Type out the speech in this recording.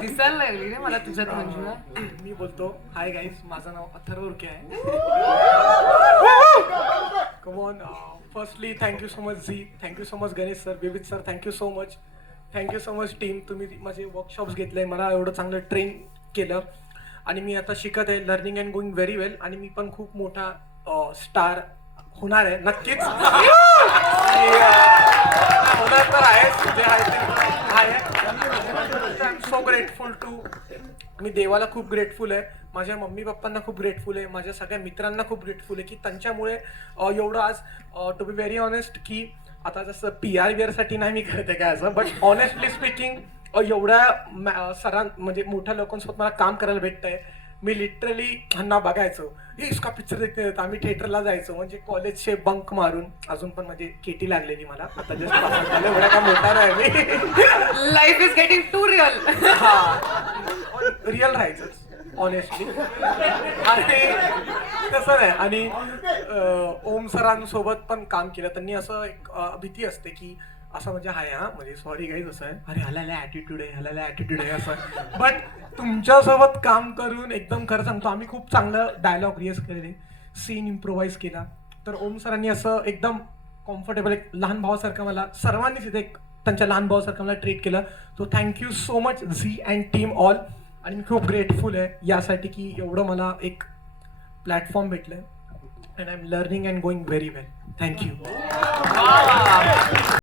दिसायला लागली रे मला तुझ्यात मंजुळा. मी बोलतो हाय गाईज, माझं नाव अथर्व उर्के आहे. Come on. Firstly thank you so much Zee, thank you so much Ganesh sir, विविध sir, thank you so much. Thank you so much team, तुम्ही माझे वर्कशॉप्स घेतले, मला एवढं चांगलं ट्रेन केलं आणि मी आता शिकत आहे, लर्निंग अँड गोईंग व्हेरी वेल. आणि मी पण खूप मोठा स्टार होणार आहे नक्कीच. होणार तर आहेच, जे आहे ते आहे. I am so grateful to, मी देवाला खूप ग्रेटफुल आहे, माझ्या मम्मी पप्पांना खूप ग्रेटफुल आहे, माझ्या सगळ्या मित्रांना खूप ग्रेटफुल आहे की त्यांच्यामुळे एवढं आज टू बी व्हेरी ऑनेस्ट की आता जसं PR साठी नाही मी करते काय असं, बट ऑनेस्टली स्पीकिंग एवढ्या म्हणजे मोठ्या लोकांसोबत मला काम करायला भेटतंय. मी लिटरली ह्यांना बघायचो, इसका पिक्चर देखते होता, आम्ही थिएटरला जायचो म्हणजे कॉलेजचे बंक मारून. अजून पण म्हणजे केटी लागलेली मला आता जस्ट एवढा का मोठा नाही मी. Life is getting too real. Real राहायचं ऑनेस्टली. आणि कसं नाही, आणि ओम सरांसोबत पण काम केलं त्यांनी. असं एक भीती असते की असं म्हणजे हाय म्हणजे सॉरी गाईज असं आहे, अरे ह्याला ॲटिट्यूड आहे, ह्याला ॲटिट्यूड आहे असं. बट तुमच्यासोबत काम करून एकदम खरं सांगतो, आम्ही खूप चांगलं डायलॉग रिहर्स केलेले, सीन इम्प्रोव्हाइज केला. तर ओम सरांनी असं एकदम कम्फर्टेबल एक लहान भावासारखं मला सर्वांनीच इथे एक त्यांच्या लहान भावासारखं मला ट्रीट केलं. तो thank you so much Zee and team all. आणि मी खूप ग्रेटफुल आहे यासाठी की एवढं मला एक प्लॅटफॉर्म भेटलं and I am learning and going very well. Thank you.